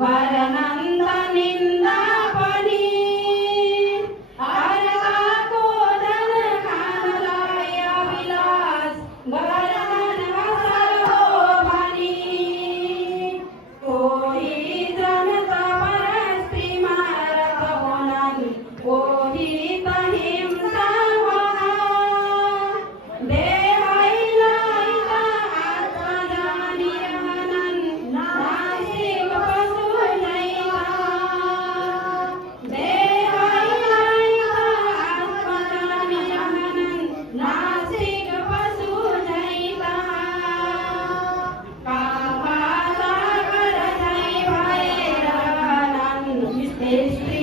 वरनन्दनिन्दा पनि अर्काको धन खानलाई अभिलाष गर्न असल हो भनी कोही जनता परस्त्रीमा रत हुनन् कोही त हिंसा होला देहैलाई त आत्मजानिरहनन् नासिक पशु झैँ देहैलाई त आत्मजानिरहनन् नासिक पशु झैँ काममा सागर झैँ भएर रहनन् स्त्री